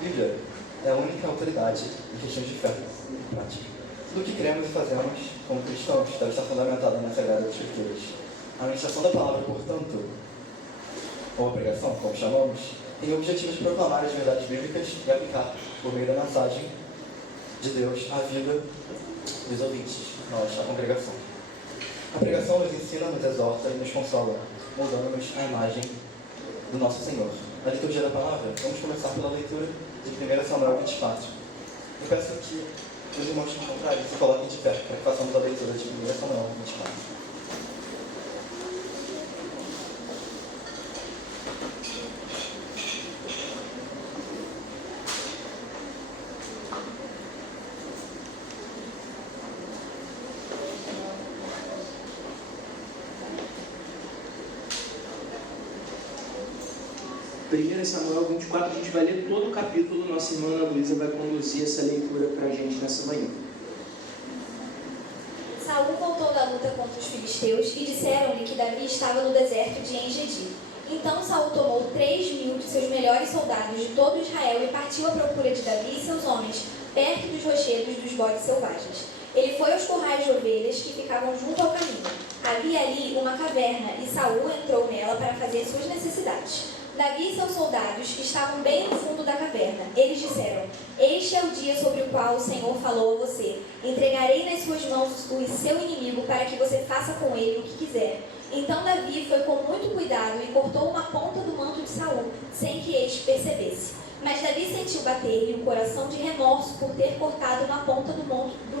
Bíblia é a única autoridade em questões de fé e prática. Tudo o que cremos e fazemos como cristãos deve estar fundamentado nas Sagradas Escrituras. A ministração da palavra, portanto, ou a pregação, como chamamos, tem o objetivo de proclamar as verdades bíblicas e aplicar, por meio da mensagem de Deus, a vida dos ouvintes, nós, a congregação. A pregação nos ensina, nos exorta e nos consola, moldando-nos à imagem do nosso Senhor. A liturgia da palavra, vamos começar pela leitura de 1 Samuel 24. Eu peço que os irmãos que encontrarem se coloquem de pé para que façamos a leitura de 1 Samuel 24. Samuel 24, a gente vai ler todo o capítulo. Nossa irmã Ana Luísa vai conduzir essa leitura para a gente nessa manhã. Saul voltou da luta contra os filisteus e disseram-lhe que Davi estava no deserto de En-Gedi. Então Saul tomou 3.000 de seus melhores soldados de todo Israel e partiu à procura de Davi e seus homens, perto dos rochedos dos bodes selvagens. Ele foi aos currais de ovelhas que ficavam junto ao caminho. Havia ali uma caverna e Saul entrou nela para fazer suas necessidades. Davi e seus soldados estavam bem no fundo da caverna. Eles disseram: "Este é o dia sobre o qual o Senhor falou a você. Entregarei nas suas mãos o seu inimigo para que você faça com ele o que quiser." Então Davi foi com muito cuidado e cortou uma ponta do manto de Saul, sem que este percebesse. Mas Davi sentiu bater-lhe o coração de remorso por ter cortado uma ponta do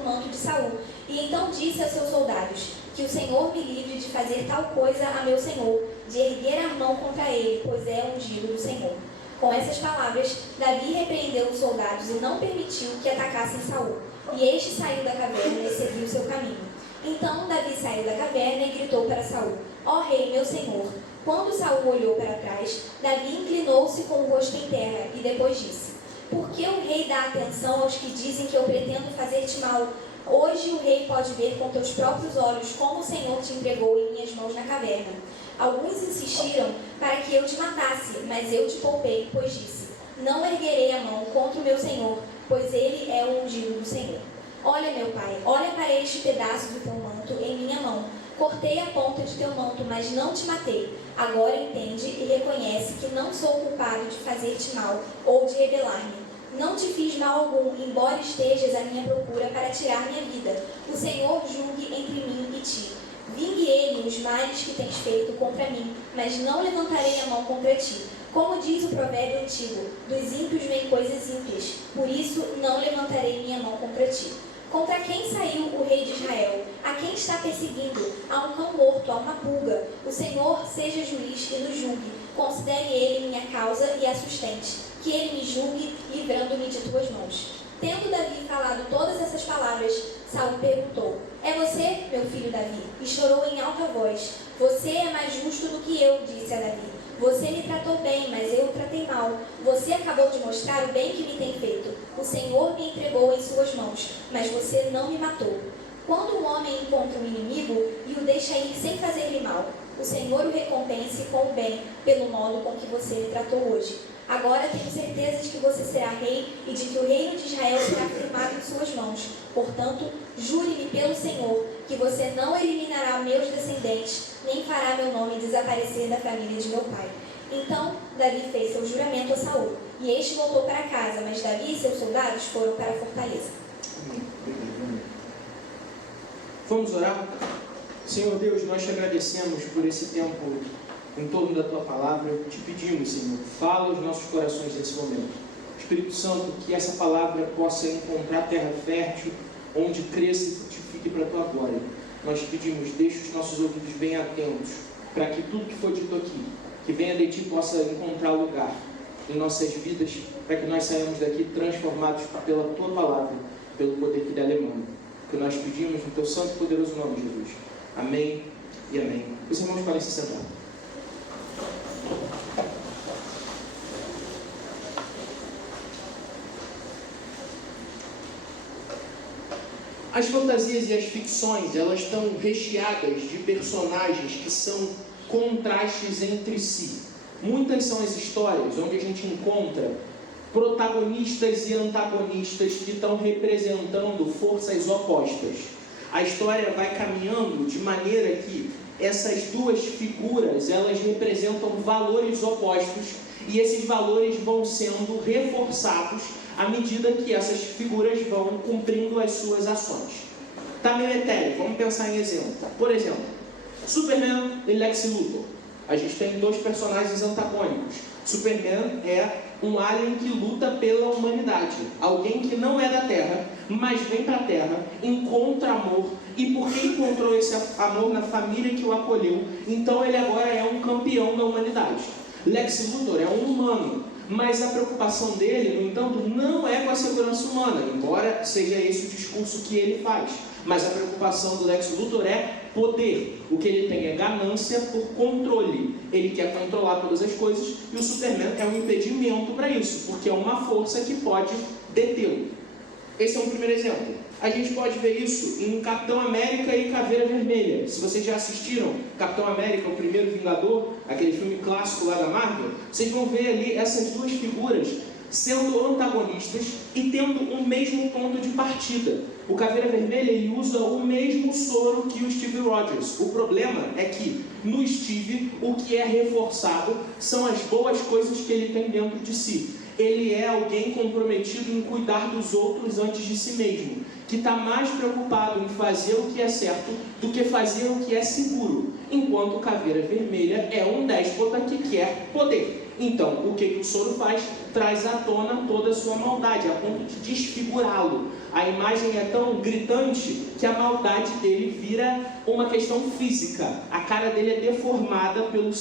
manto de Saul. E então disse aos seus soldados: "Que o Senhor me livre de fazer tal coisa a meu senhor, de erguer a mão contra ele, pois é ungido do Senhor." Com essas palavras, Davi repreendeu os soldados e não permitiu que atacassem Saul. E este saiu da caverna e seguiu seu caminho. Então Davi saiu da caverna e gritou para Saul: "Ó rei, meu senhor." Quando Saul olhou para trás, Davi inclinou-se com o rosto em terra e depois disse: "Por que o rei dá atenção aos que dizem que eu pretendo fazer-te mal? Hoje o rei pode ver com teus próprios olhos como o Senhor te entregou em minhas mãos na caverna." Alguns insistiram para que eu te matasse, mas eu te poupei, pois disse: "Não erguerei a mão contra o meu senhor, pois ele é o ungido do Senhor." Olha, meu pai, olha para este pedaço do teu manto em minha mão. Cortei a ponta de teu manto, mas não te matei. Agora entende e reconhece que não sou culpado de fazer-te mal ou de rebelar-me. Não te fiz mal algum, embora estejas à minha procura para tirar minha vida. O Senhor julgue entre mim e ti. Vingue ele os males que tens feito contra mim, mas não levantarei a mão contra ti. Como diz o provérbio antigo: dos ímpios vêm coisas ímpias, por isso não levantarei minha mão contra ti. Contra quem saiu o rei de Israel? A quem está perseguindo? A um cão morto, a uma pulga. O Senhor seja juiz e nos julgue. Considere ele minha causa e a sustente. Que ele me julgue, livrando-me de tuas mãos. Tendo Davi falado todas essas palavras, Saul perguntou: "É você, meu filho Davi?" E chorou em alta voz. "Você é mais justo do que eu", disse a Davi. "Você me tratou bem, mas eu o tratei mal. Você acabou de mostrar o bem que me tem feito. O Senhor me entregou em suas mãos, mas você não me matou. Quando um homem encontra um inimigo e o deixa ir sem fazer-lhe mal, o Senhor o recompense com o bem, pelo modo com que você me tratou hoje. Agora tenho certeza de que você será rei e de que o reino de Israel será firmado em suas mãos. Portanto, jure-me pelo Senhor que você não eliminará meus descendentes, nem fará meu nome desaparecer da família de meu pai." Então Davi fez seu juramento a Saul, e este voltou para casa, mas Davi e seus soldados foram para a fortaleza. Vamos orar? Senhor Deus, nós te agradecemos por esse tempo em torno da tua palavra. Te pedimos, Senhor, fala aos nossos corações nesse momento. Espírito Santo, que essa palavra possa encontrar terra fértil, onde cresça e frutifique para a tua glória. Nós te pedimos, deixa os nossos ouvidos bem atentos, para que tudo que foi dito aqui, que venha de ti, possa encontrar lugar em nossas vidas, para que nós saiamos daqui transformados pela tua palavra, pelo poder que dela emana. Que nós pedimos no teu santo e poderoso nome, Jesus. Amém e amém. Os irmãos podem se sentar. As fantasias e as ficções, elas estão recheadas de personagens que são contrastes entre si. Muitas são as histórias onde a gente encontra protagonistas e antagonistas que estão representando forças opostas. A história vai caminhando de maneira que essas duas figuras, elas representam valores opostos e esses valores vão sendo reforçados à medida que essas figuras vão cumprindo as suas ações. Tá meio etéreo, vamos pensar em exemplo. Por exemplo, Superman e Lex Luthor. A gente tem dois personagens antagônicos. Superman é um alien que luta pela humanidade. Alguém que não é da Terra, mas vem para a Terra, encontra amor. E porque encontrou esse amor na família que o acolheu, então ele agora é um campeão da humanidade. Lex Luthor é um humano, mas a preocupação dele, no entanto, não é com a segurança humana, embora seja esse o discurso que ele faz. Mas a preocupação do Lex Luthor é poder. O que ele tem é ganância por controle. Ele quer controlar todas as coisas e o Superman é um impedimento para isso, porque é uma força que pode detê-lo. Esse é um primeiro exemplo. A gente pode ver isso em Capitão América e Caveira Vermelha. Se vocês já assistiram Capitão América, o primeiro Vingador, aquele filme clássico lá da Marvel, vocês vão ver ali essas duas figuras sendo antagonistas e tendo o mesmo ponto de partida. O Caveira Vermelha ele usa o mesmo soro que o Steve Rogers. O problema é que no Steve o que é reforçado são as boas coisas que ele tem dentro de si. Ele é alguém comprometido em cuidar dos outros antes de si mesmo, que está mais preocupado em fazer o que é certo do que fazer o que é seguro, enquanto o Caveira Vermelha é um déspota que quer poder. Então, o que o soro faz? Traz à tona toda a sua maldade, a ponto de desfigurá-lo. A imagem é tão gritante que a maldade dele vira uma questão física. A cara dele é deformada pela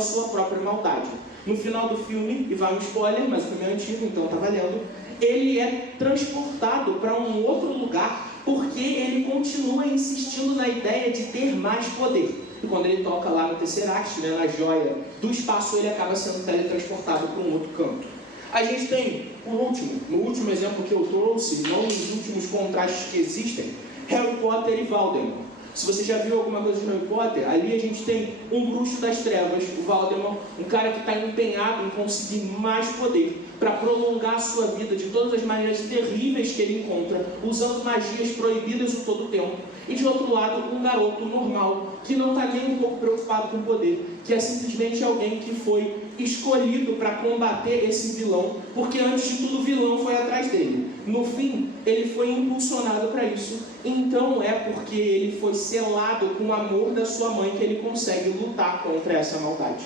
sua própria maldade. No final do filme, e vai um spoiler, mas o filme é antigo, então está valendo, ele é transportado para um outro lugar porque ele continua insistindo na ideia de ter mais poder. E quando ele toca lá no Tesseract, na joia do espaço, ele acaba sendo teletransportado para um outro canto. A gente tem, no último exemplo que eu trouxe, não nos últimos contrastes que existem, Harry Potter e Voldemort. Se você já viu alguma coisa de Harry Potter, ali a gente tem um bruxo das trevas, o Voldemort, um cara que está empenhado em conseguir mais poder para prolongar a sua vida de todas as maneiras terríveis que ele encontra, usando magias proibidas o todo o tempo. E de outro lado, um garoto normal, que não está nem um pouco preocupado com o poder, que é simplesmente alguém que foi escolhido para combater esse vilão, porque antes de tudo o vilão foi atrás dele. No fim, ele foi impulsionado para isso, então é porque ele foi selado com o amor da sua mãe que ele consegue lutar contra essa maldade.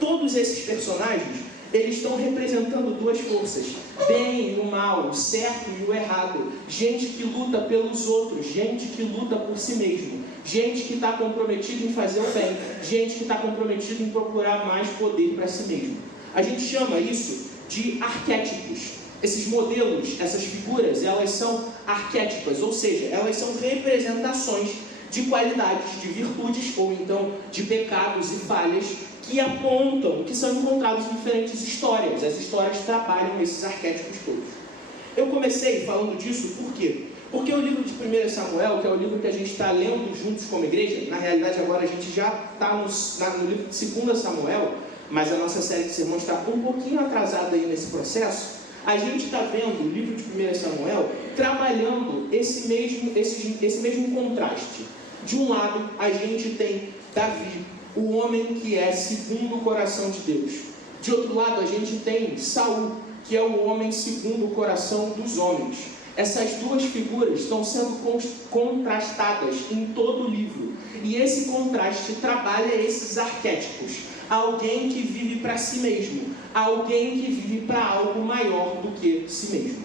Todos esses personagens, eles estão representando duas forças, bem e o mal, o certo e o errado, gente que luta pelos outros, gente que luta por si mesmo, gente que está comprometida em fazer o bem, gente que está comprometida em procurar mais poder para si mesmo. A gente chama isso de arquétipos. Esses modelos, essas figuras, elas são arquétipas, ou seja, elas são representações de qualidades, de virtudes ou então de pecados e falhas que apontam, que são encontrados em diferentes histórias. As histórias trabalham esses arquétipos todos. Eu comecei falando disso por quê? Porque o livro de 1 Samuel, que é o livro que a gente está lendo juntos como igreja, na realidade agora a gente já está no livro de 2 Samuel, mas a nossa série de sermões está um pouquinho atrasada aí nesse processo. A gente está vendo o livro de 1 Samuel trabalhando esse mesmo contraste. De um lado, a gente tem Davi, o homem que é segundo o coração de Deus. De outro lado, a gente tem Saul, que é o homem segundo o coração dos homens. Essas duas figuras estão sendo contrastadas em todo o livro. E esse contraste trabalha esses arquétipos. Alguém que vive para si mesmo, alguém que vive para algo maior do que si mesmo.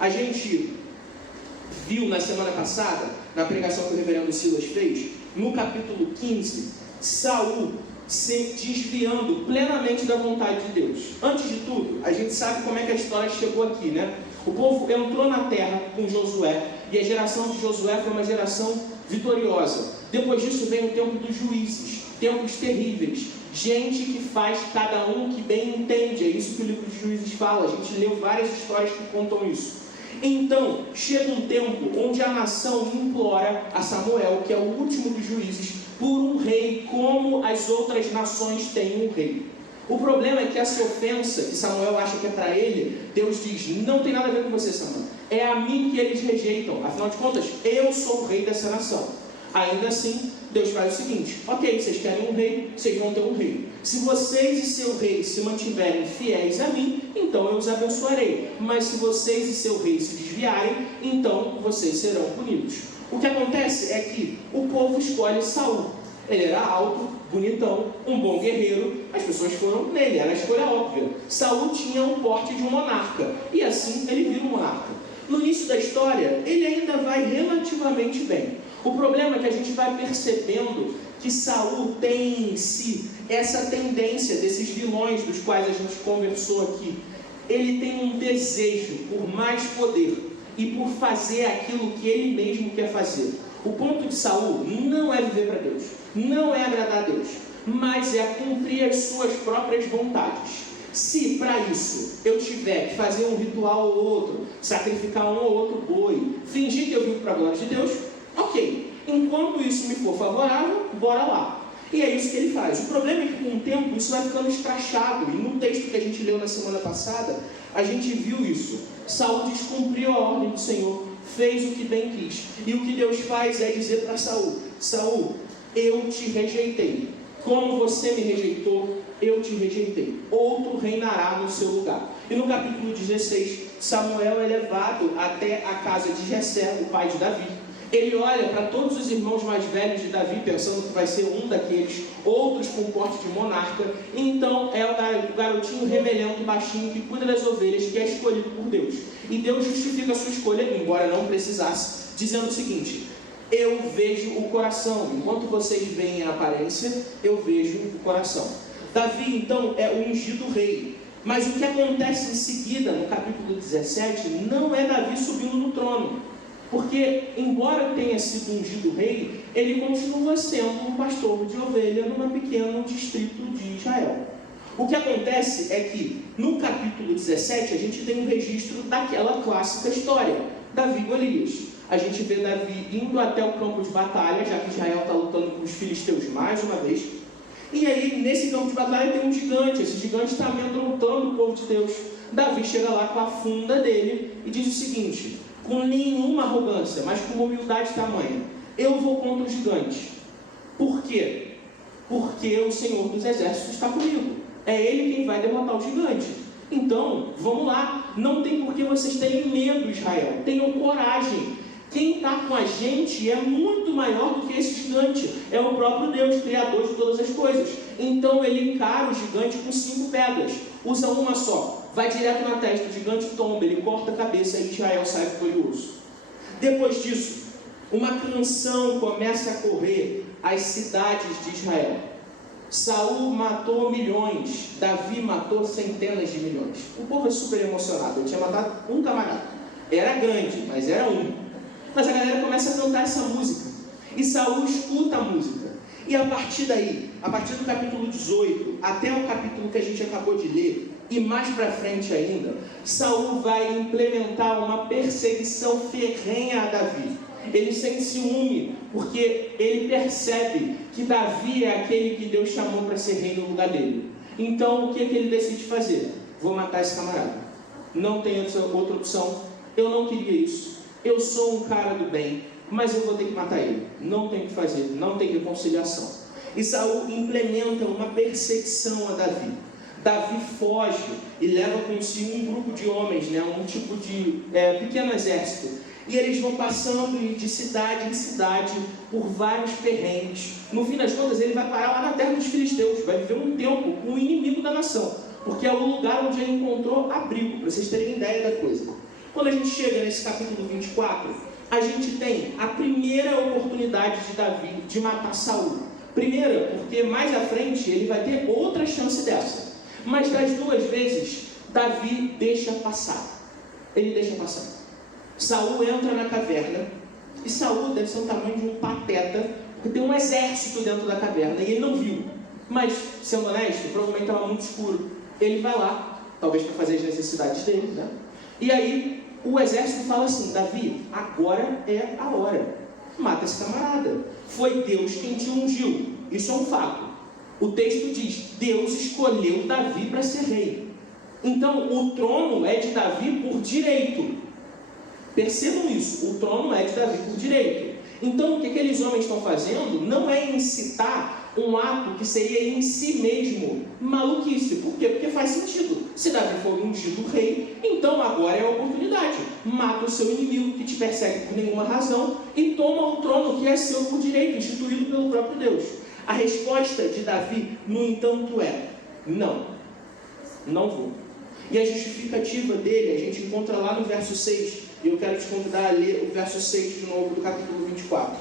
A gente viu na semana passada, na pregação que o reverendo Silas fez, no capítulo 15, Saul se desviando plenamente da vontade de Deus. Antes de tudo, a gente sabe como é que a história chegou aqui, né? O povo entrou na terra com Josué, e a geração de Josué foi uma geração vitoriosa. Depois disso vem o tempo dos juízes, tempos terríveis, gente que faz cada um que bem entende. É isso que o livro de Juízes fala. A gente leu várias histórias que contam isso. Então, chega um tempo onde a nação implora a Samuel, que é o último dos juízes, por um rei como as outras nações têm um rei. O problema é que essa ofensa que Samuel acha que é para ele, Deus diz, não tem nada a ver com você, Samuel. É a mim que eles rejeitam. Afinal de contas, eu sou o rei dessa nação. Ainda assim, Deus faz o seguinte, ok, vocês querem um rei, vocês vão ter um rei. Se vocês e seu rei se mantiverem fiéis a mim, então eu os abençoarei. Mas se vocês e seu rei se desviarem, então vocês serão punidos. O que acontece é que o povo escolhe Saul. Ele era alto, bonitão, um bom guerreiro, as pessoas foram nele, era a escolha óbvia. Saul tinha um porte de um monarca, e assim ele vira um monarca. No início da história, ele ainda vai relativamente bem. O problema é que a gente vai percebendo que Saul tem em si essa tendência desses vilões dos quais a gente conversou aqui. Ele tem um desejo por mais poder e por fazer aquilo que ele mesmo quer fazer. O ponto de Saul não é viver para Deus, não é agradar a Deus, mas é cumprir as suas próprias vontades. Se para isso eu tiver que fazer um ritual ou outro, sacrificar um ou outro boi, fingir que eu vivo para a glória de Deus, ok. Enquanto isso me for favorável, bora lá. E é isso que ele faz. O problema é que com o tempo isso vai ficando escrachado. E no texto que a gente leu na semana passada, a gente viu isso. Saul descumpriu a ordem do Senhor, fez o que bem quis. E o que Deus faz é dizer para Saul, Saul, eu te rejeitei. Como você me rejeitou, eu te rejeitei. Outro reinará no seu lugar. E no capítulo 16, Samuel é levado até a casa de Jessé, o pai de Davi. Ele olha para todos os irmãos mais velhos de Davi, pensando que vai ser um daqueles, outros com porte de monarca. Então é o garotinho remelento, baixinho, que cuida das ovelhas, que é escolhido por Deus. E Deus justifica a sua escolha, embora não precisasse, dizendo o seguinte, eu vejo o coração, enquanto vocês veem a aparência, eu vejo o coração. Davi então é o ungido rei. Mas o que acontece em seguida, no capítulo 17, não é Davi subindo no trono. Porque, embora tenha sido ungido rei, ele continua sendo um pastor de ovelha num pequeno distrito de Israel. O que acontece é que, no capítulo 17, a gente tem um registro daquela clássica história, Davi e Golias. A gente vê Davi indo até o campo de batalha, já que Israel está lutando com os filisteus mais uma vez. E aí, nesse campo de batalha tem um gigante, esse gigante está amedrontando o povo de Deus. Davi chega lá com a funda dele e diz o seguinte, com nenhuma arrogância, mas com uma humildade tamanha, eu vou contra o gigante. Por quê? Porque o Senhor dos Exércitos está comigo. É Ele quem vai derrotar o gigante. Então, vamos lá. Não tem por que vocês terem medo, Israel. Tenham coragem. Quem está com a gente é muito maior do que esse gigante. É o próprio Deus, Criador de todas as coisas. Então, ele encara o gigante com 5 pedras. Usa uma só. Vai direto na testa, o gigante tomba, ele corta a cabeça e Israel sai vitorioso. Depois disso, uma canção começa a correr às cidades de Israel. Saul matou milhões, Davi matou centenas de milhões. O povo é super emocionado, ele tinha matado um camarada. Era grande, mas era um. Mas a galera começa a cantar essa música. E Saul escuta a música. E a partir daí, a partir do capítulo 18, até o capítulo que a gente acabou de ler, e mais para frente ainda, Saul vai implementar uma perseguição ferrenha a Davi. Ele sente ciúme, porque ele percebe que Davi é aquele que Deus chamou para ser rei no lugar dele. Então, o que ele decide fazer? Vou matar esse camarada. Não tem outra opção. Eu não queria isso. Eu sou um cara do bem, mas eu vou ter que matar ele. Não tem o que fazer, não tem reconciliação. E Saul implementa uma perseguição a Davi. Davi foge e leva consigo um grupo de homens, um tipo de pequeno exército. E eles vão passando de cidade em cidade por vários perrengues. No fim das contas, ele vai parar lá na terra dos filisteus, vai viver um tempo com o inimigo da nação, porque é o lugar onde ele encontrou abrigo, para vocês terem ideia da coisa. Quando a gente chega nesse capítulo 24, a gente tem a primeira oportunidade de Davi de matar Saul. Primeira, porque mais à frente ele vai ter outra chance dessa. Mas das 2 vezes, Davi deixa passar. Ele deixa passar. Saul entra na caverna, e Saul deve ser o tamanho de um pateta, porque tem um exército dentro da caverna, e ele não viu. Mas, sendo honesto, provavelmente estava muito escuro. Ele vai lá, talvez para fazer as necessidades dele, E aí, o exército fala assim, Davi, agora é a hora. Mata esse camarada. Foi Deus quem te ungiu. Isso é um fato. O texto diz: Deus escolheu Davi para ser rei. Então, o trono é de Davi por direito. Percebam isso, o trono é de Davi por direito. Então, o que aqueles homens estão fazendo não é incitar um ato que seria em si mesmo maluquice. Por quê? Porque faz sentido. Se Davi for ungido rei, então agora é a oportunidade. Mata o seu inimigo que te persegue por nenhuma razão e toma o trono que é seu por direito, instituído pelo próprio Deus. A resposta de Davi, no entanto, é: não vou. E a justificativa dele a gente encontra lá no verso 6. E eu quero te convidar a ler o verso 6 de novo do capítulo 24.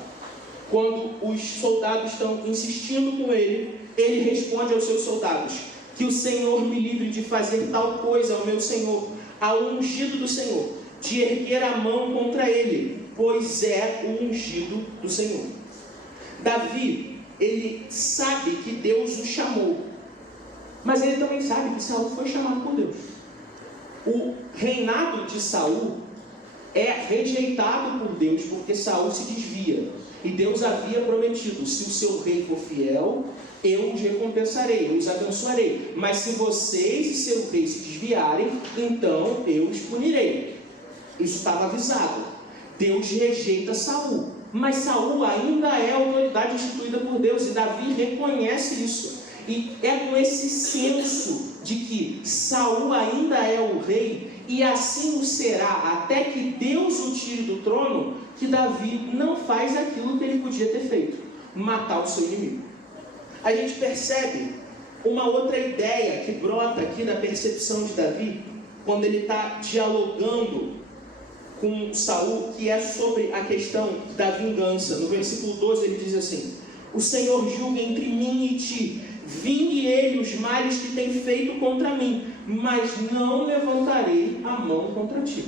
Quando os soldados estão insistindo com ele, ele responde aos seus soldados: que o Senhor me livre de fazer tal coisa ao meu Senhor, ao ungido do Senhor, de erguer a mão contra ele, pois é o ungido do Senhor. Davi, ele sabe que Deus o chamou, mas ele também sabe que Saul foi chamado por Deus. O reinado de Saul é rejeitado por Deus porque Saul se desvia. E Deus havia prometido: se o seu rei for fiel, eu os recompensarei, eu os abençoarei. Mas se vocês e seu rei se desviarem, então eu os punirei. Isso estava avisado. Deus rejeita Saul, mas Saul ainda é a autoridade instituída por Deus, e Davi reconhece isso. E é com esse senso de que Saul ainda é o rei, e assim o será até que Deus o tire do trono, que Davi não faz aquilo que ele podia ter feito: matar o seu inimigo. A gente percebe uma outra ideia que brota aqui na percepção de Davi, quando ele está dialogando com Saul, que é sobre a questão da vingança. No versículo 12 ele diz assim: o Senhor julga entre mim e ti, vingue ele os males que tem feito contra mim, mas não levantarei a mão contra ti.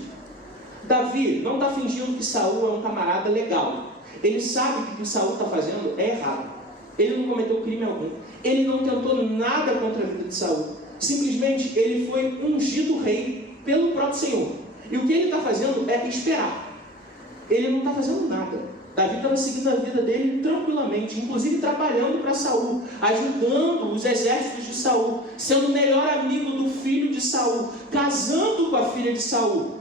Davi não está fingindo que Saul é um camarada legal. Ele sabe que o que Saul está fazendo é errado. Ele não cometeu crime algum. Ele não tentou nada contra a vida de Saul. Simplesmente ele foi ungido rei pelo próprio Senhor. E o que ele está fazendo é esperar. Ele não está fazendo nada. Davi estava seguindo a vida dele tranquilamente, inclusive trabalhando para Saul, ajudando os exércitos de Saul, sendo o melhor amigo do filho de Saul, casando com a filha de Saul.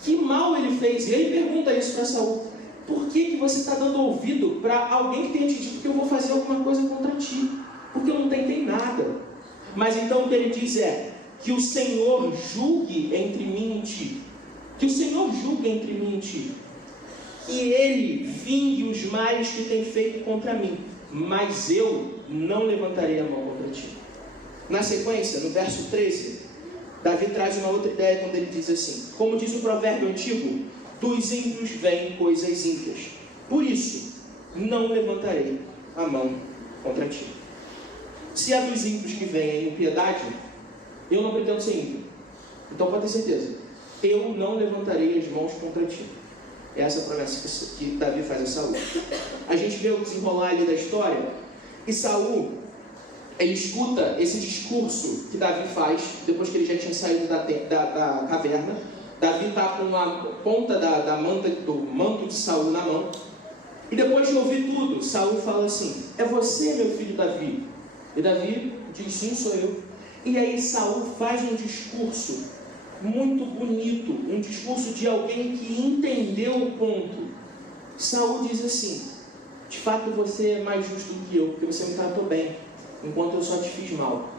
Que mal ele fez? E ele pergunta isso para Saul: por que você está dando ouvido para alguém que tenha te dito que eu vou fazer alguma coisa contra ti? Porque eu não tentei nada. Mas então o que ele diz é: que o Senhor julgue entre mim e ti. Que o Senhor julgue entre mim e ti. Que ele vingue os males que tem feito contra mim, mas eu não levantarei a mão contra ti. Na sequência, no verso 13, Davi traz uma outra ideia quando ele diz assim: como diz o provérbio antigo, dos ímpios vêm coisas ímpias, por isso não levantarei a mão contra ti. Se há dos ímpios que vem a impiedade, eu não pretendo ser ímpio. Então pode ter certeza, eu não levantarei as mãos contra ti. Essa é a promessa que Davi faz a Saul. A gente vê o desenrolar ali da história, e Saul, ele escuta esse discurso que Davi faz, depois que ele já tinha saído da caverna. Davi está com a ponta do manto de Saul na mão, e depois de ouvir tudo, Saul fala assim: é você, meu filho Davi? E Davi diz: sim, sou eu. E aí Saul faz um discurso muito bonito, um discurso de alguém que entendeu o ponto. Saul diz assim: de fato você é mais justo do que eu, porque você me tratou bem, enquanto eu só te fiz mal.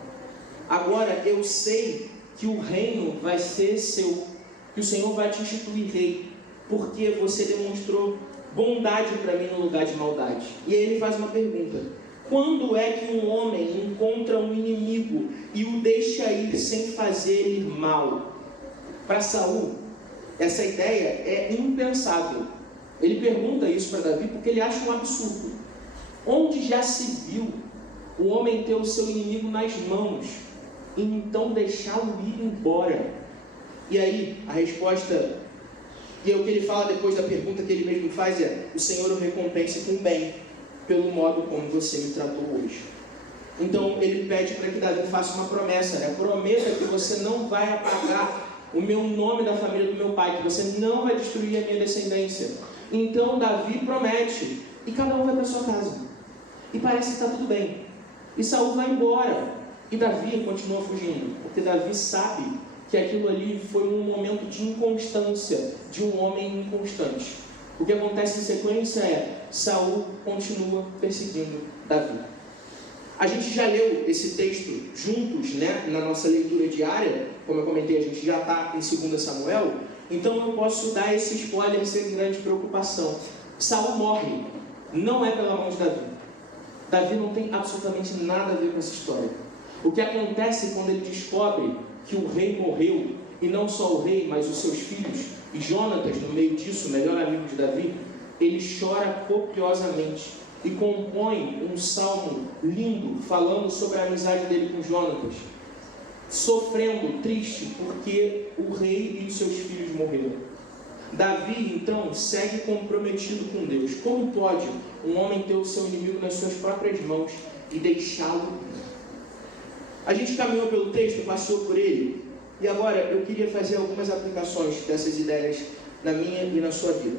Agora eu sei que o reino vai ser seu, que o Senhor vai te instituir rei, porque você demonstrou bondade para mim no lugar de maldade. E aí ele faz uma pergunta: quando é que um homem encontra um inimigo e o deixa ir sem fazer-lhe mal? Para Saul, essa ideia é impensável. Ele pergunta isso para Davi porque ele acha um absurdo. Onde já se viu o homem ter o seu inimigo nas mãos e então deixá-lo ir embora? E aí a resposta, e é o que ele fala depois da pergunta que ele mesmo faz, é: o Senhor o recompense com bem, pelo modo como você me tratou hoje. Então ele pede para que Davi faça uma promessa, né? Prometa que você não vai apagar o meu nome da família do meu pai, que você não vai destruir a minha descendência. Então Davi promete, e cada um vai para sua casa, e parece que está tudo bem. E Saul vai embora. E Davi continua fugindo, porque Davi sabe que aquilo ali foi um momento de inconstância, de um homem inconstante. O que acontece em sequência é, Saul continua perseguindo Davi. A gente já leu esse texto juntos, né, na nossa leitura diária. Como eu comentei, a gente já está em 2 Samuel. Então eu posso dar esse spoiler sem grande preocupação. Saul morre, não é pela mão de Davi. Davi não tem absolutamente nada a ver com essa história. O que acontece quando ele descobre que o rei morreu, e não só o rei, mas os seus filhos, e Jonatas, no meio disso, o melhor amigo de Davi, ele chora copiosamente e compõe um salmo lindo, falando sobre a amizade dele com Jonatas, sofrendo, triste, porque o rei e os seus filhos morreram. Davi, então, segue comprometido com Deus. Como pode um homem ter o seu inimigo nas suas próprias mãos e deixá-lo? A gente caminhou pelo texto, passou por ele, e agora eu queria fazer algumas aplicações dessas ideias na minha e na sua vida.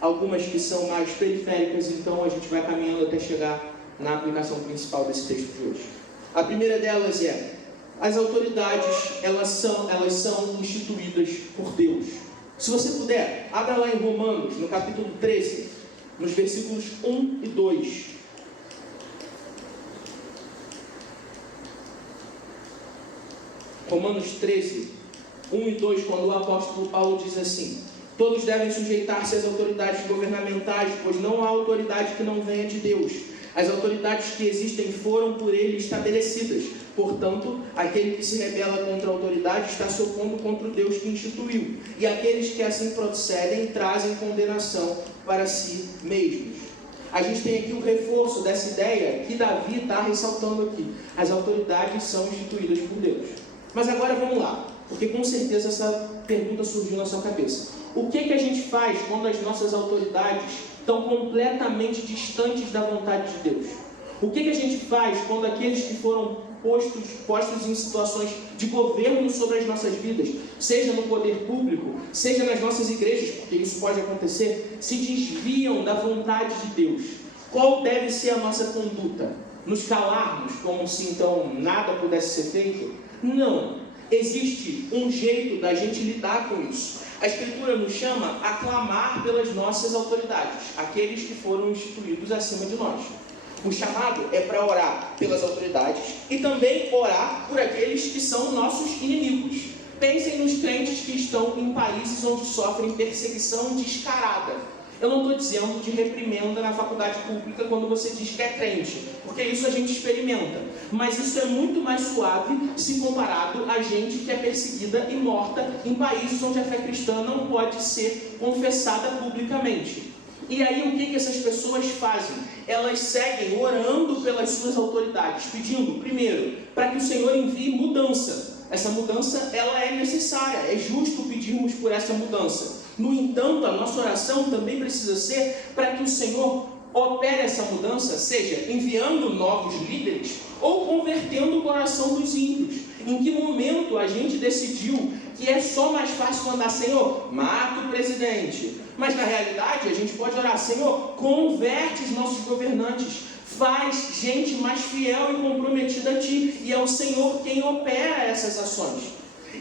Algumas que são mais periféricas, então a gente vai caminhando até chegar na aplicação principal desse texto de hoje. A primeira delas é: as autoridades, elas são instituídas por Deus. Se você puder, abra lá em Romanos, no capítulo 13, nos versículos 1 e 2. Romanos 13, 1 e 2, quando o apóstolo Paulo diz assim: todos devem sujeitar-se às autoridades governamentais, pois não há autoridade que não venha de Deus. As autoridades que existem foram por ele estabelecidas. Portanto, aquele que se rebela contra a autoridade está se opondo contra o Deus que instituiu. E aqueles que assim procedem trazem condenação para si mesmos. A gente tem aqui o reforço dessa ideia que Davi está ressaltando aqui. As autoridades são instituídas por Deus. Mas agora vamos lá, porque com certeza essa pergunta surgiu na sua cabeça. O que a gente faz quando as nossas autoridades estão completamente distantes da vontade de Deus? O que a gente faz quando aqueles que foram postos em situações de governo sobre as nossas vidas, seja no poder público, seja nas nossas igrejas, porque isso pode acontecer, se desviam da vontade de Deus? Qual deve ser a nossa conduta? Nos calarmos, como se então nada pudesse ser feito? Não. Existe um jeito da gente lidar com isso. A Escritura nos chama a clamar pelas nossas autoridades, aqueles que foram instituídos acima de nós. O chamado é para orar pelas autoridades e também orar por aqueles que são nossos inimigos. Pensem nos crentes que estão em países onde sofrem perseguição descarada. Eu não estou dizendo de reprimenda na faculdade pública quando você diz que é crente, porque isso a gente experimenta. Mas isso é muito mais suave se comparado a gente que é perseguida e morta em países onde a fé cristã não pode ser confessada publicamente. E aí o que essas pessoas fazem? Elas seguem orando pelas suas autoridades, pedindo, primeiro, para que o Senhor envie mudança. Essa mudança, ela é necessária, é justo pedirmos por essa mudança. No entanto, a nossa oração também precisa ser para que o Senhor opere essa mudança, seja enviando novos líderes ou convertendo o coração dos ímpios. Em que momento a gente decidiu que é só mais fácil mandar, Senhor, mata o presidente? Mas na realidade a gente pode orar, Senhor, converte os nossos governantes, faz gente mais fiel e comprometida a Ti, e é o Senhor quem opera essas ações.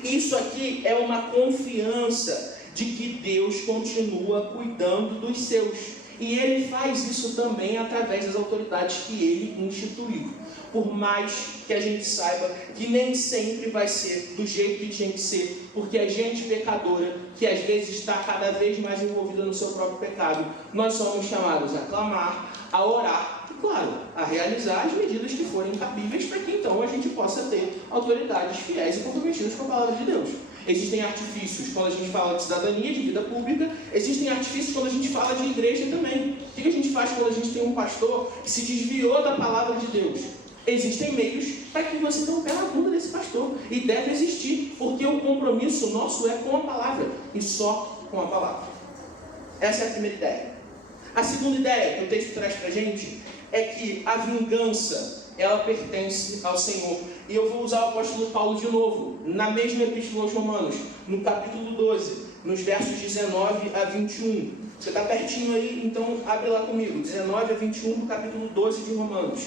Isso aqui é uma confiança de que Deus continua cuidando dos seus, e Ele faz isso também através das autoridades que Ele instituiu. Por mais que a gente saiba que nem sempre vai ser do jeito que tinha que ser, porque a gente pecadora, que às vezes está cada vez mais envolvida no seu próprio pecado, nós somos chamados a clamar, a orar e, claro, a realizar as medidas que forem cabíveis para que então a gente possa ter autoridades fiéis e comprometidas com a palavra de Deus. Existem artifícios quando a gente fala de cidadania, de vida pública. Existem artifícios quando a gente fala de igreja também. O que a gente faz quando a gente tem um pastor que se desviou da palavra de Deus? Existem meios para que você não pega a bunda desse pastor. E deve existir, porque o compromisso nosso é com a palavra e só com a palavra. Essa é a primeira ideia. A segunda ideia que o texto traz para a gente é que a vingança, ela pertence ao Senhor. E eu vou usar o apóstolo Paulo de novo, na mesma epístola aos Romanos, no capítulo 12, nos versos 19 a 21. Você está pertinho aí, então abre lá comigo, 19 a 21 do capítulo 12 de Romanos.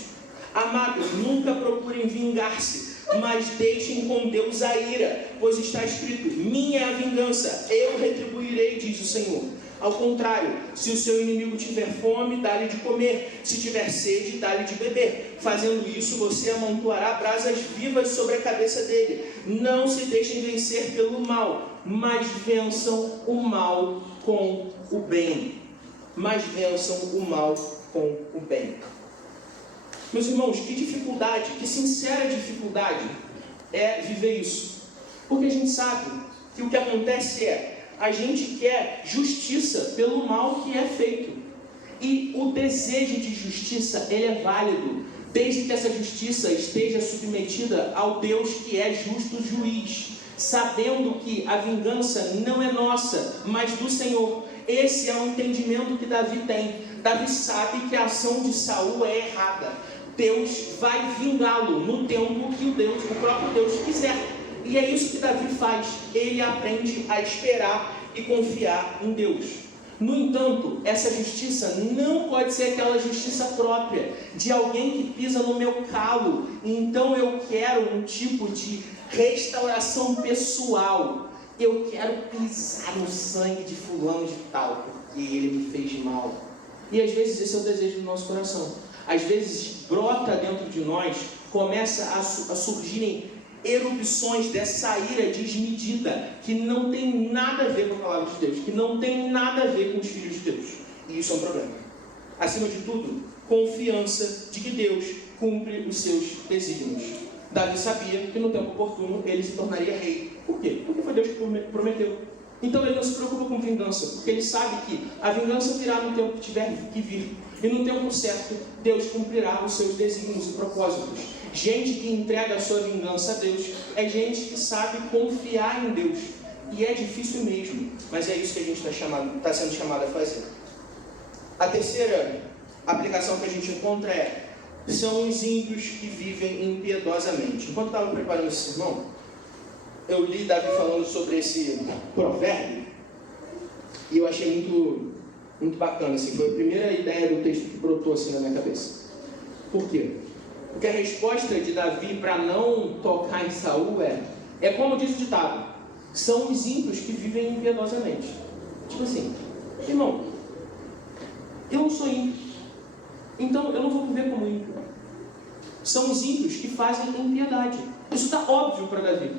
Amados, nunca procurem vingar-se, mas deixem com Deus a ira, pois está escrito: minha é a vingança, eu retribuirei, diz o Senhor. Ao contrário, se o seu inimigo tiver fome, dá-lhe de comer, se tiver sede, dá-lhe de beber. Fazendo isso, você amontoará brasas vivas sobre a cabeça dele. Não se deixem vencer pelo mal, mas vençam o mal com o bem. Mas vençam o mal com o bem. Meus irmãos, que dificuldade, que sincera dificuldade é viver isso. Porque a gente sabe que o que acontece é, a gente quer justiça pelo mal que é feito. E o desejo de justiça, ele é válido, desde que essa justiça esteja submetida ao Deus que é justo juiz, sabendo que a vingança não é nossa, mas do Senhor. Esse é o entendimento que Davi tem. Davi sabe que a ação de Saul é errada. Deus vai vingá-lo no tempo que o próprio Deus quiser. E é isso que Davi faz. Ele aprende a esperar e confiar em Deus. No entanto, essa justiça não pode ser aquela justiça própria de alguém que pisa no meu calo. Então eu quero um tipo de restauração pessoal. Eu quero pisar no sangue de fulano de tal, porque ele me fez mal. E às vezes esse é o desejo do nosso coração. Às vezes brota dentro de nós, começa a surgirem erupções dessa ira desmedida, que não tem nada a ver com a palavra de Deus, que não tem nada a ver com os filhos de Deus. E isso é um problema. Acima de tudo, confiança de que Deus cumpre os seus desígnios. Davi sabia que no tempo oportuno ele se tornaria rei. Por quê? Porque foi Deus que prometeu. Então ele não se preocupa com vingança, porque ele sabe que a vingança virá no tempo que tiver que vir. E no tempo certo, Deus cumprirá os seus desígnios e propósitos. Gente que entrega a sua vingança a Deus é gente que sabe confiar em Deus. E é difícil mesmo, mas é isso que a gente está sendo chamado a fazer. A terceira aplicação que a gente encontra são os ímpios que vivem impiedosamente. Enquanto estava preparando esse sermão, eu li Davi falando sobre esse provérbio e eu achei muito bacana. Assim, foi a primeira ideia do texto que brotou assim na minha cabeça. Por quê? Porque a resposta de Davi para não tocar em Saul é como diz o ditado: são os ímpios que vivem impiedosamente. Tipo assim, irmão, eu não sou ímpio, então eu não vou viver como ímpio. São os ímpios que fazem impiedade. Isso está óbvio para Davi.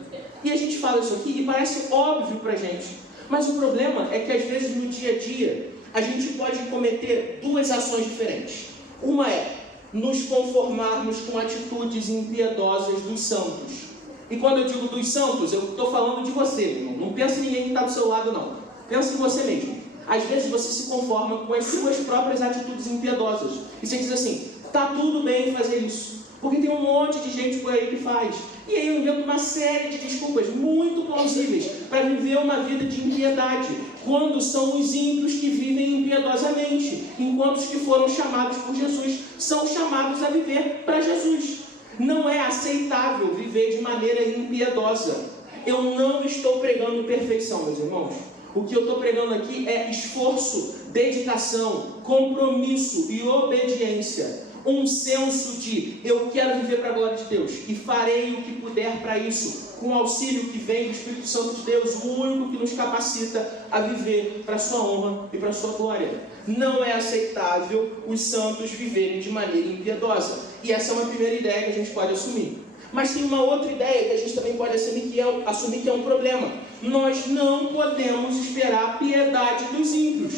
E a gente fala isso aqui e parece óbvio para a gente. Mas o problema é que às vezes no dia a dia a gente pode cometer duas ações diferentes. Uma é nos conformarmos com atitudes impiedosas dos santos. E quando eu digo dos santos, eu estou falando de você, irmão. Não pensa em ninguém que está do seu lado, não. Pensa em você mesmo. Às vezes você se conforma com as suas próprias atitudes impiedosas. E você diz assim: está tudo bem fazer isso, porque tem um monte de gente por aí que faz. E aí eu invento uma série de desculpas muito plausíveis para viver uma vida de impiedade, quando são os ímpios que vivem impiedosamente, enquanto os que foram chamados por Jesus são chamados a viver para Jesus. Não é aceitável viver de maneira impiedosa. Eu não estou pregando perfeição, meus irmãos. O que eu estou pregando aqui é esforço, dedicação, compromisso e obediência. Um senso de eu quero viver para a glória de Deus e farei o que puder para isso, com o auxílio que vem do Espírito Santo de Deus, o único que nos capacita a viver para a sua honra e para a sua glória. Não é aceitável os santos viverem de maneira impiedosa. E essa é uma primeira ideia que a gente pode assumir. Mas tem uma outra ideia que a gente também pode assumir que é um problema. Nós não podemos esperar a piedade dos ímpios.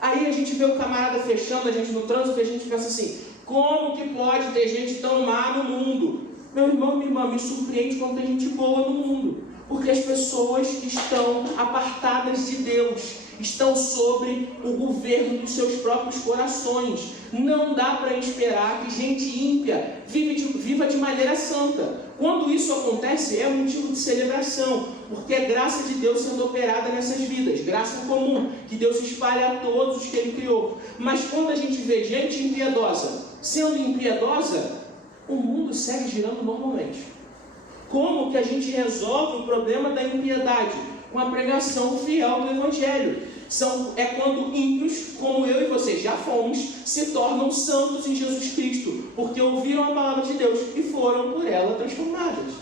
Aí a gente vê o camarada fechando a gente no trânsito e a gente pensa assim: como que pode ter gente tão má no mundo? Meu irmão, minha irmã, me surpreende como tem gente boa no mundo. Porque as pessoas estão apartadas de Deus, estão sobre o governo dos seus próprios corações. Não dá para esperar que gente ímpia viva de maneira santa. Quando isso acontece, é motivo de celebração, porque é graça de Deus sendo operada nessas vidas, graça comum, que Deus espalha a todos os que Ele criou. Mas quando a gente vê gente impiedosa sendo impiedosa, o mundo segue girando normalmente. Como que a gente resolve o problema da impiedade? Com a pregação fiel do Evangelho. É quando ímpios, como eu e você já fomos, se tornam santos em Jesus Cristo, porque ouviram a palavra de Deus e foram por ela transformadas.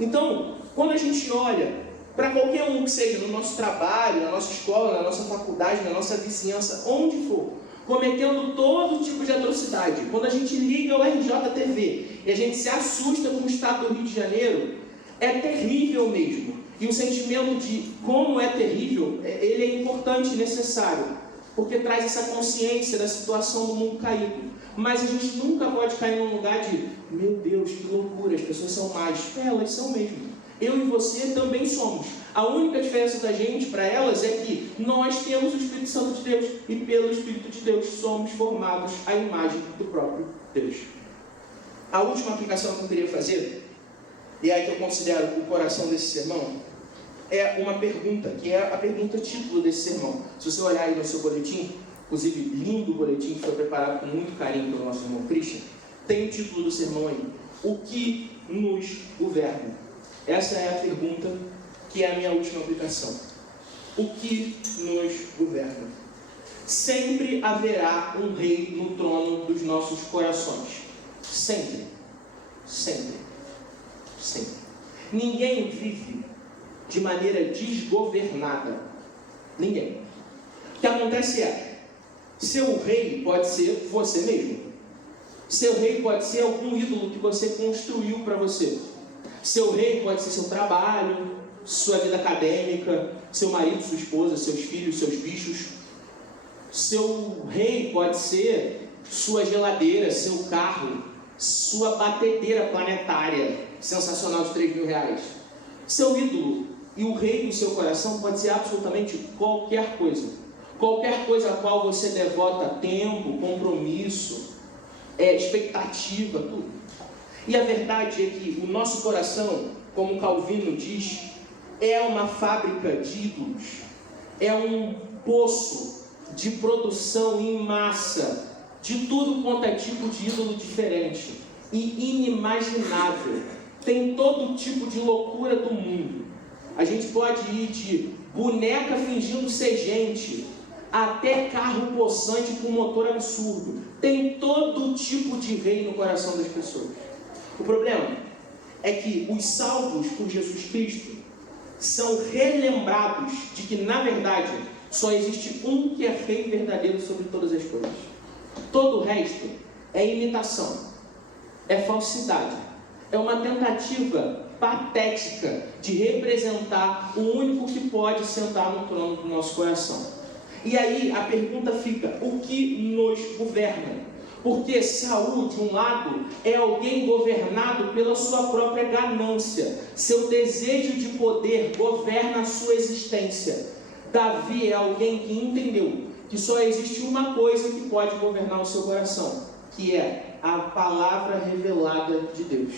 Então, quando a gente olha para qualquer um que seja no nosso trabalho, na nossa escola, na nossa faculdade, na nossa vizinhança, onde for, cometendo todo tipo de atrocidade, quando a gente liga o RJTV e a gente se assusta com o estado do Rio de Janeiro, é terrível mesmo. E o sentimento de como é terrível, ele é importante e necessário, porque traz essa consciência da situação do mundo caído. Mas a gente nunca pode cair num lugar de, meu Deus, que loucura, as pessoas são más. Elas são mesmo. Eu e você também somos. A única diferença da gente para elas é que nós temos o Espírito Santo de Deus e pelo Espírito de Deus somos formados à imagem do próprio Deus. A última aplicação que eu queria fazer, e é a que eu considero o coração desse sermão, é uma pergunta, que é a pergunta título desse sermão. Se você olhar aí no seu boletim, inclusive lindo boletim que foi preparado com muito carinho pelo nosso irmão Christian, tem o título do sermão aí: O que nos governa? Essa é a pergunta que é a minha última aplicação. O que nos governa? Sempre haverá um rei no trono dos nossos corações. Sempre. Sempre. Sempre. Ninguém vive de maneira desgovernada. Ninguém. O que acontece é, seu rei pode ser você mesmo. Seu rei pode ser algum ídolo que você construiu para você. Seu rei pode ser seu trabalho, sua vida acadêmica, seu marido, sua esposa, seus filhos, seus bichos. Seu rei pode ser sua geladeira, seu carro, sua batedeira planetária, sensacional de R$3.000. Seu ídolo e o rei do seu coração pode ser absolutamente qualquer coisa. Qualquer coisa a qual você devota tempo, compromisso, expectativa, tudo. E a verdade é que o nosso coração, como Calvino diz, é uma fábrica de ídolos. É um poço de produção em massa de tudo quanto é tipo de ídolo diferente e inimaginável. Tem todo tipo de loucura do mundo. A gente pode ir de boneca fingindo ser gente até carro possante com motor absurdo. Tem todo tipo de rei no coração das pessoas. O problema é que os salvos por Jesus Cristo são relembrados de que, na verdade, só existe um que é rei verdadeiro sobre todas as coisas. Todo o resto é imitação, é falsidade, é uma tentativa patética de representar o único que pode sentar no trono do nosso coração. E aí a pergunta fica: o que nos governa? Porque Saul, de um lado, é alguém governado pela sua própria ganância. Seu desejo de poder governa a sua existência. Davi é alguém que entendeu que só existe uma coisa que pode governar o seu coração, que é a palavra revelada de Deus.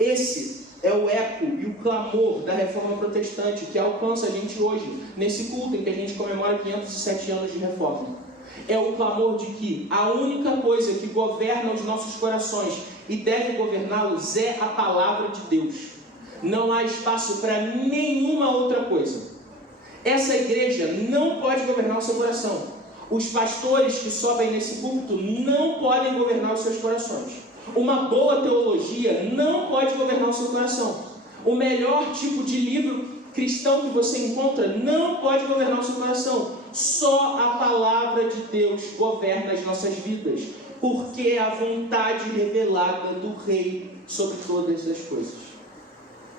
Esse é o eco e o clamor da Reforma Protestante que alcança a gente hoje, nesse culto em que a gente comemora 507 anos de Reforma. É o clamor de que a única coisa que governa os nossos corações e deve governá-los é a palavra de Deus. Não há espaço para nenhuma outra coisa. Essa igreja não pode governar o seu coração. Os pastores que sobem nesse púlpito não podem governar os seus corações. Uma boa teologia não pode governar o seu coração. O melhor tipo de livro cristão que você encontra não pode governar o seu coração. Só a palavra de Deus governa as nossas vidas, porque é a vontade revelada do Rei sobre todas as coisas.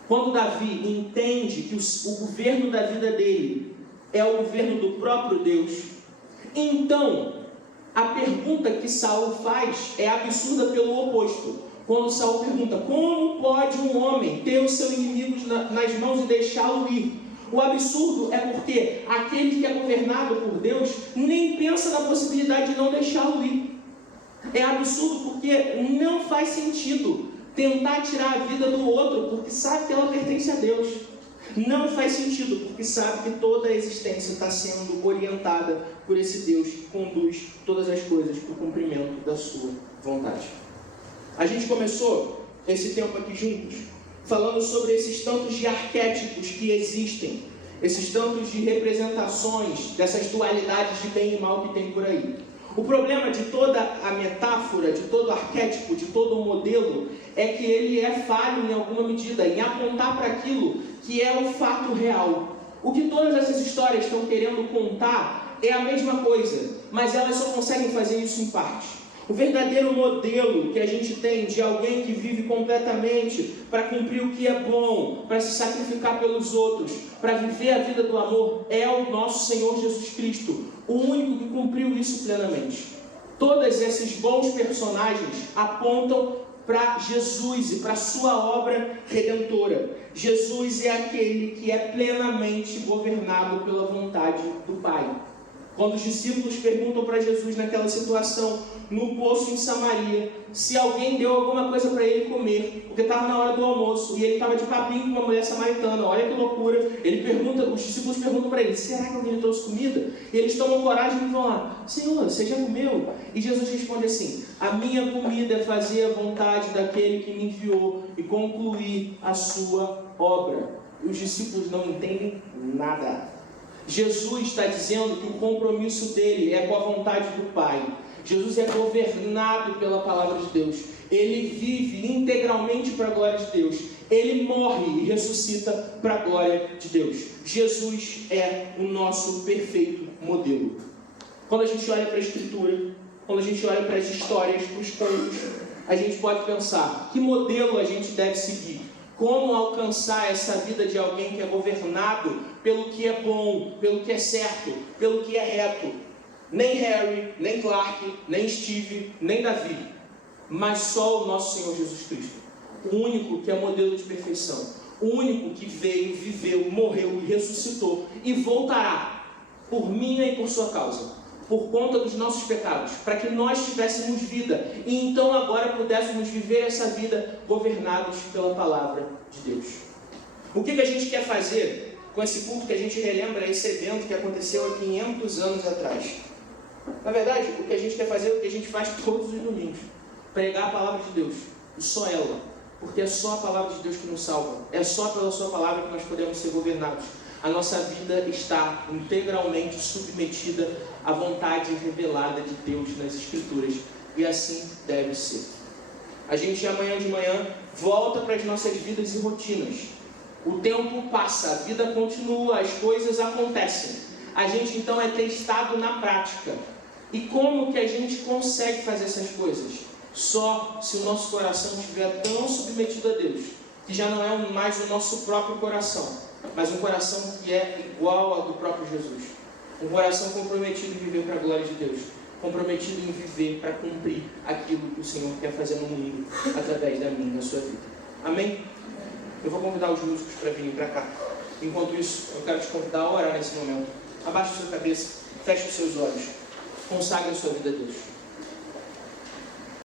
Quando Davi entende que o governo da vida dele é o governo do próprio Deus, então a pergunta que Saul faz é absurda pelo oposto. Quando Saul pergunta: como pode um homem ter o seu inimigo nas mãos e deixá-lo ir? O absurdo é porque aquele que é governado por Deus nem pensa na possibilidade de não deixá-lo ir. É absurdo porque não faz sentido tentar tirar a vida do outro porque sabe que ela pertence a Deus. Não faz sentido porque sabe que toda a existência está sendo orientada por esse Deus que conduz todas as coisas para o cumprimento da sua vontade. A gente começou esse tempo aqui juntos falando sobre esses tantos de arquétipos que existem, esses tantos de representações dessas dualidades de bem e mal que tem por aí. O problema de toda a metáfora, de todo arquétipo, de todo o modelo, é que ele é falho em alguma medida, em apontar para aquilo que é o fato real. O que todas essas histórias estão querendo contar é a mesma coisa, mas elas só conseguem fazer isso em parte. O verdadeiro modelo que a gente tem de alguém que vive completamente para cumprir o que é bom, para se sacrificar pelos outros, para viver a vida do amor, é o nosso Senhor Jesus Cristo, o único que cumpriu isso plenamente. Todos esses bons personagens apontam para Jesus e para a sua obra redentora. Jesus é aquele que é plenamente governado pela vontade do Pai. Quando os discípulos perguntam para Jesus naquela situação, no poço em Samaria, se alguém deu alguma coisa para ele comer, porque estava na hora do almoço, e ele estava de papinho com uma mulher samaritana, olha que loucura, os discípulos perguntam para ele, será que alguém lhe trouxe comida? E eles tomam coragem e vão lá, Senhor, você já comeu? E Jesus responde assim, a minha comida é fazer a vontade daquele que me enviou e concluir a sua obra. E os discípulos não entendem nada. Jesus está dizendo que o compromisso dele é com a vontade do Pai. Jesus é governado pela palavra de Deus. Ele vive integralmente para a glória de Deus. Ele morre e ressuscita para a glória de Deus. Jesus é o nosso perfeito modelo. Quando a gente olha para a Escritura, quando a gente olha para as histórias, para os contos, a gente pode pensar, que modelo a gente deve seguir? Como alcançar essa vida de alguém que é governado pelo que é bom, pelo que é certo, pelo que é reto? Nem Harry, nem Clark, nem Steve, nem Davi, mas só o nosso Senhor Jesus Cristo. O único que é modelo de perfeição. O único que veio, viveu, morreu e ressuscitou e voltará por minha e por sua causa. Por conta dos nossos pecados, para que nós tivéssemos vida e então agora pudéssemos viver essa vida governados pela palavra de Deus. O que a gente quer fazer com esse culto que a gente relembra esse evento que aconteceu há 500 anos atrás? Na verdade, o que a gente quer fazer é o que a gente faz todos os domingos, pregar a palavra de Deus, e só ela, porque é só a palavra de Deus que nos salva, é só pela sua palavra que nós podemos ser governados. A nossa vida está integralmente submetida à vontade revelada de Deus nas Escrituras. E assim deve ser. A gente amanhã de manhã volta para as nossas vidas e rotinas. O tempo passa, a vida continua, as coisas acontecem. A gente então é testado na prática. E como que a gente consegue fazer essas coisas? Só se o nosso coração estiver tão submetido a Deus, que já não é mais o nosso próprio coração, mas um coração que é igual ao do próprio Jesus. Um coração comprometido em viver para a glória de Deus. Comprometido em viver para cumprir aquilo que o Senhor quer fazer no mundo, através da minha e da sua vida. Amém? Eu vou convidar os músicos para virem para cá. Enquanto isso, eu quero te convidar a orar nesse momento. Abaixe a sua cabeça, feche os seus olhos. Consagre a sua vida a Deus.